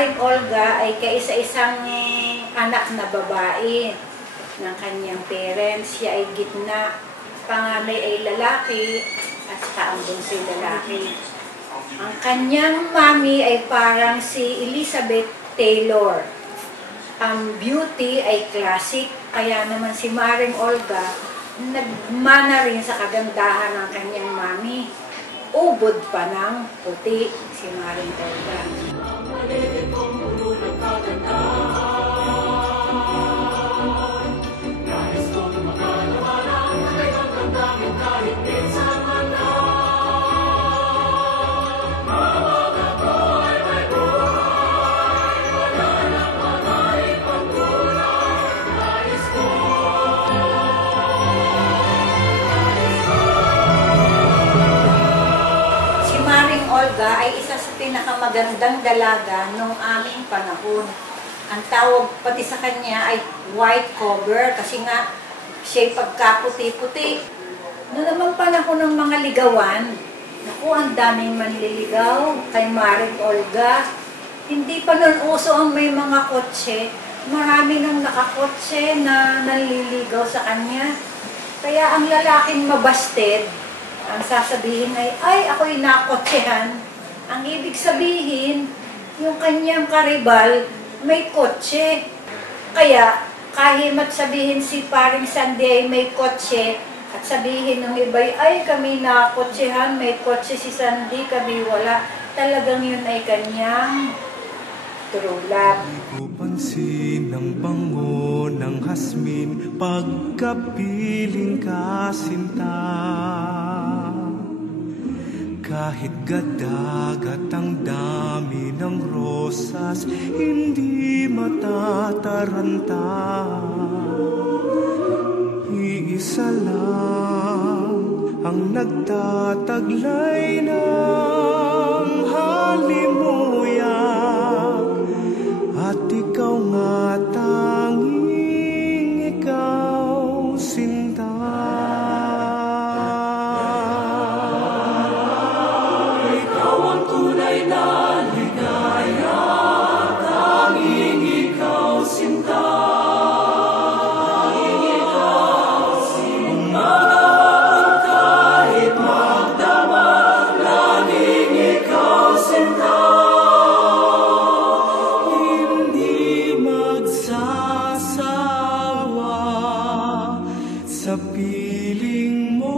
Maring Olga ay kaisa-isang anak na babae ng kanyang parents. Siya ay gitna. Panganay ay lalaki at saka ang bunsay lalaki. Ang kanyang mami ay parang si Elizabeth Taylor. Ang beauty ay classic, kaya naman si Maring Olga nagmana rin sa kagandahan ng kanyang mami. Ubod pa ng puti si Maring Olga. Olga ay isa sa pinakamagandang dalaga noong aming panahon. Ang tawag pati sa kanya ay white cover kasi nga siya'y pagkaputi-puti. Noong naman panahon ng mga ligawan, naku, ang daming manliligaw kay Maring Olga. Hindi pa nun uso ang may mga kotse. Marami nang nakakotse na nanliligaw sa kanya. Kaya ang lalaking mabasted, ang sasabihin ay ako'y nakotsehan. Ang ibig sabihin, yung kanyang karibal may kotse. Kaya, kahimat sabihin si Paring Sandy ay may kotse, at sabihin ng iba'y, ay kami nakotsehan, may kotse si Sandy, kami wala. Talagang yun ay kanyang true love. Pansin ng bango ng hasmin, pagkapiling ka sinta. Kahit gadagat ang dami ng rosas, hindi matataranta. Iisa lang ang nagtataglay ng halimuyak, at ikaw nga tanging ikaw sinta. Sa piling mo.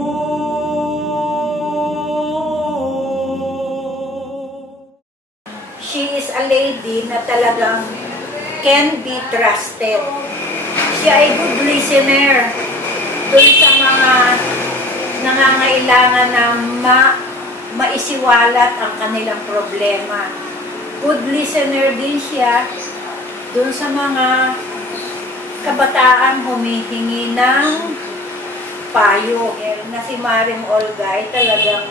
She is a lady na talagang can be trusted. Siya ay good listener dun sa mga nangangailangan na maisiwalat ang kanilang problema. Good listener din siya dun sa mga kabataan humihingi ng payo. Na si Maring Olga ay talagang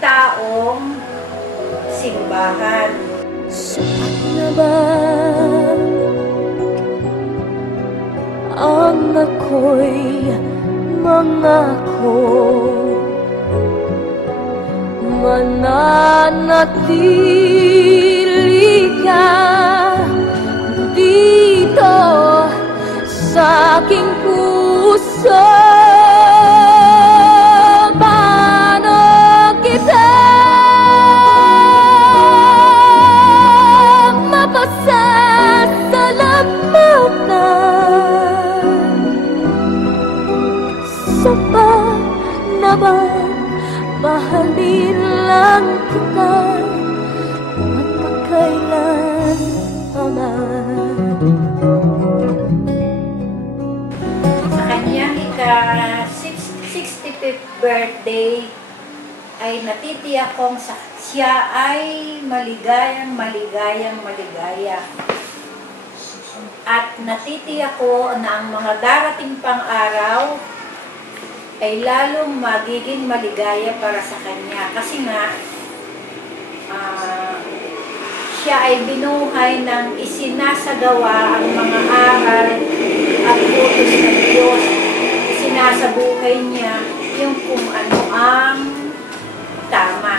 taong simbahan. Sapat na ba ang ako'y mangako, mananatili ka dito sa aking puso? Paano kita mapasasalamatan? Sapat na ba mahalin lang kita magpakailan paman? Sa kanyang ika-65th birthday ay natitiyak kong siya ay maligaya. At natitiyak ko na ang mga darating pang araw ay lalong magiging maligaya para sa kanya. Kasi nga, siya ay binuhay ng isinasagawa ang mga aral at utos ng Diyos. Isinasabuhay niya yung kung ano ang tama.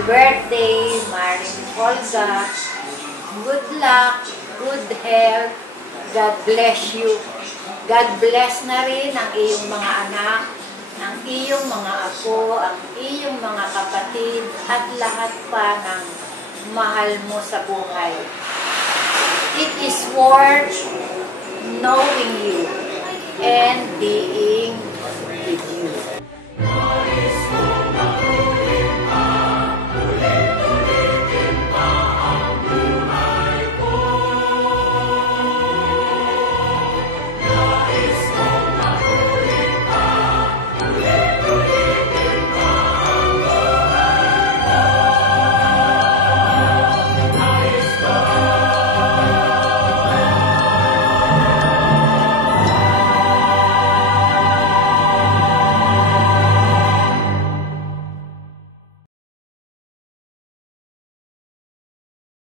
Happy birthday, Maring Olga. Good luck, good health. God bless you. God bless na rin ang iyong mga anak, ang iyong mga apo, ang iyong mga kapatid, at lahat pa ng mahal mo sa buhay. It is worth knowing you and being